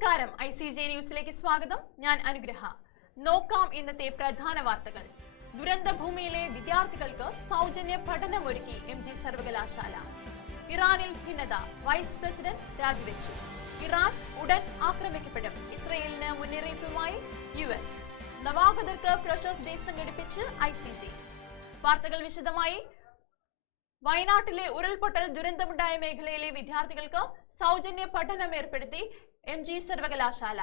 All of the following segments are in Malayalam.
നമസ്കാരം. ICJ ന്യൂസിലേക്ക് സ്വാഗതം. ഞാൻ അനുഗ്രഹ. നോക്കാം ഇന്നത്തെ പ്രധാന വാർത്തകൾ. ദുരന്തഭൂമിയിലെ വിദ്യാർത്ഥികൾക്ക് സൗജന്യ പഠനമൊരുക്കി MG സർവകലാശാല. ഇറാനിൽ ഭിന്നത, വൈസ് പ്രസിഡന്റ് രാജിവെച്ചു. ഇറാൻ ഉടൻ ആക്രമിക്കപ്പെടും. ഇസ്രയേലിന് മുന്നറിയിപ്പുമായി US. നവാഗതർക്ക് ഫ്രഷേഴ്സ് ഡേ സംഘടിപ്പിച്ച് ICJ. വാർത്തകൾ വിശദമായി. വയനാട്ടിലെ ഉരുൾപൊട്ടൽ ദുരന്തമുണ്ടായ മേഖലയിലെ വിദ്യാർത്ഥികൾക്ക് സൗജന്യ പഠനം ഏർപ്പെടുത്തി MG സർവകലാശാല.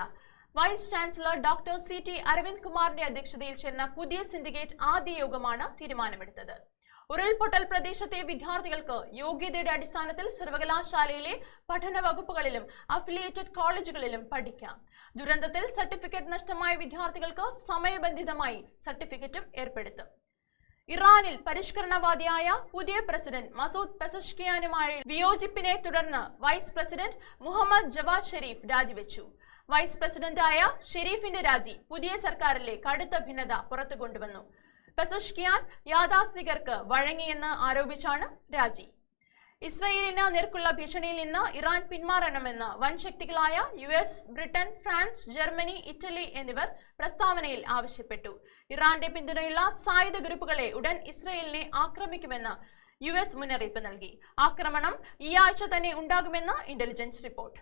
Vice chancellor doctor CT Aravind കുമാറിന്റെ അധ്യക്ഷതയിൽ ചേർന്ന പുതിയ സിൻഡിക്കേറ്റ് ആദ്യ യോഗമാണ് തീരുമാനമെടുത്തത്. ഉരുൾപൊട്ടൽ പ്രദേശത്തെ വിദ്യാർത്ഥികൾക്ക് യോഗ്യതയുടെ അടിസ്ഥാനത്തിൽ സർവകലാശാലയിലെ പഠന വകുപ്പുകളിലും അഫിലിയേറ്റഡ് കോളേജുകളിലും പഠിക്കാം. ദുരന്തത്തിൽ സർട്ടിഫിക്കറ്റ് നഷ്ടമായ വിദ്യാർത്ഥികൾക്ക് സമയബന്ധിതമായി സർട്ടിഫിക്കറ്റും ഏർപ്പെടുത്തും. ഇറാനിൽ പരിഷ്കരണവാദിയായ പുതിയ പ്രസിഡന്റ് മസൂദ് പെസഷ്കിയാനുമായി വിയോജിപ്പിനെ തുടർന്ന് vice president Mohammad Javad Zarif രാജിവെച്ചു. വൈസ് പ്രസിഡന്റായ ഷെരീഫിന്റെ രാജി പുതിയ സർക്കാരിലെ കടുത്ത ഭിന്നത പുറത്തു കൊണ്ടുവന്നു. പെസഷ്കിയാൻ യാഥാസ്ഥികർക്ക് വഴങ്ങിയെന്ന് ആരോപിച്ചാണ് രാജി. ഇസ്രയേലിന് നേർക്കുള്ള ഭീഷണിയിൽ നിന്ന് ഇറാൻ പിന്മാറണമെന്ന് വൻശക്തികളായ US, Britain, France, Germany, Italy എന്നിവർ പ്രസ്താവനയിൽ ആവശ്യപ്പെട്ടു. ഇറാന്റെ പിന്തുണയുള്ള സായുധ ഗ്രൂപ്പുകളെ ഉടൻ ഇസ്രയേലിനെ ആക്രമിക്കുമെന്ന് US മുന്നറിയിപ്പ് നൽകി. ആക്രമണം ഈ ആഴ്ച തന്നെ ഉണ്ടാകുമെന്ന് ഇന്റലിജൻസ് റിപ്പോർട്ട്.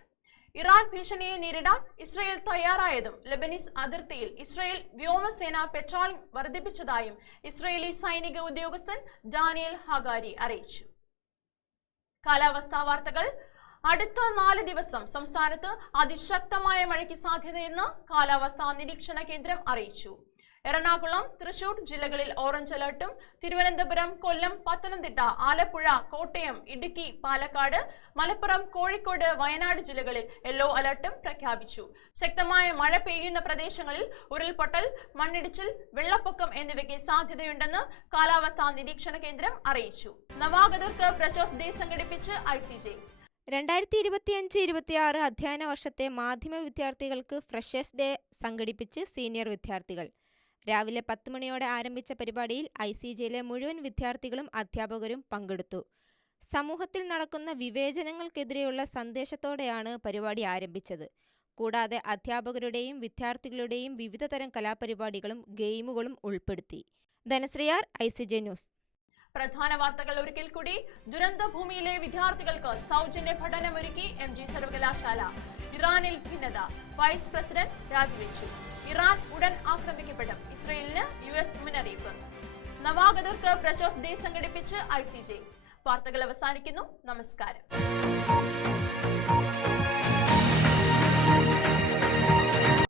ഇറാൻ ഭീഷണിയെ നേരിടാൻ ഇസ്രയേൽ തയ്യാറായതും ലെബനീസ് അതിർത്തിയിൽ ഇസ്രയേൽ വ്യോമസേന പെട്രോളിംഗ് വർദ്ധിപ്പിച്ചതായും ഇസ്രയേലി സൈനിക ഉദ്യോഗസ്ഥൻ ഡാനിയൽ ഹഗാരി അറിയിച്ചു. കാലാവസ്ഥാ വാർത്തകൾ. അടുത്ത 4 ദിവസം സംസ്ഥാനത്ത് അതിശക്തമായ മഴയ്ക്ക് സാധ്യതയെന്ന് കാലാവസ്ഥാ നിരീക്ഷണ കേന്ദ്രം അറിയിച്ചു. എറണാകുളം, തൃശൂർ ജില്ലകളിൽ ഓറഞ്ച് അലർട്ടും തിരുവനന്തപുരം, കൊല്ലം, പത്തനംതിട്ട, ആലപ്പുഴ, കോട്ടയം, ഇടുക്കി, പാലക്കാട്, മലപ്പുറം, കോഴിക്കോട്, വയനാട് ജില്ലകളിൽ യെല്ലോ അലർട്ടും പ്രഖ്യാപിച്ചു. ശക്തമായ മഴ പെയ്യുന്ന പ്രദേശങ്ങളിൽ ഉരുൾപൊട്ടൽ, മണ്ണിടിച്ചിൽ, വെള്ളപ്പൊക്കം എന്നിവയ്ക്ക് സാധ്യതയുണ്ടെന്ന് കാലാവസ്ഥാ നിരീക്ഷണ കേന്ദ്രം അറിയിച്ചു. നവാഗതർക്ക് ഫ്രഷേഴ്സ് ഡേ സംഘടിപ്പിച്ച് ICJ. 2025-26 അധ്യയന വർഷത്തെ മാധ്യമ വിദ്യാർത്ഥികൾക്ക് ഫ്രഷേഴ്സ് ഡേ സംഘടിപ്പിച്ച് സീനിയർ വിദ്യാർത്ഥികൾ. രാവിലെ 10 മണിയോടെ ആരംഭിച്ച പരിപാടിയിൽ ICJയിലെ മുഴുവൻ വിദ്യാർത്ഥികളും അധ്യാപകരും പങ്കെടുത്തു. സമൂഹത്തിൽ നടക്കുന്ന വിവേചനങ്ങൾക്കെതിരെയുള്ള സന്ദേശത്തോടെയാണ് പരിപാടി ആരംഭിച്ചത്. കൂടാതെ അധ്യാപകരുടെയും വിദ്യാർത്ഥികളുടെയും വിവിധ തരം കലാപരിപാടികളും ഗെയിമുകളും ഉൾപ്പെടുത്തി. ധനശ്രീയാർ, ICJ ന്യൂസ്. പ്രധാന വാർത്തകൾ ഒരിക്കൽ കൂടി. ദുരന്തഭൂമിയിലെ വിദ്യാർത്ഥികൾക്ക് സൗജന്യ പഠനമൊരുക്കി MG സർവകലാശാല. ഇറാനിൽ ഭിന്നത, വൈസ് പ്രസിഡന്റ് രാജിവെച്ചു. ഇറാൻ ഉടൻ ആക്രമിക്കപ്പെടും. ഇസ്രയേലിന് US മുന്നറിയിപ്പ്. നവാഗതർക്ക് ഫ്രഷേഴ്സ് ഡേ സംഘടിപ്പിച്ച് ICJ. വാർത്തകൾ അവസാനിക്കുന്നു. നമസ്കാരം.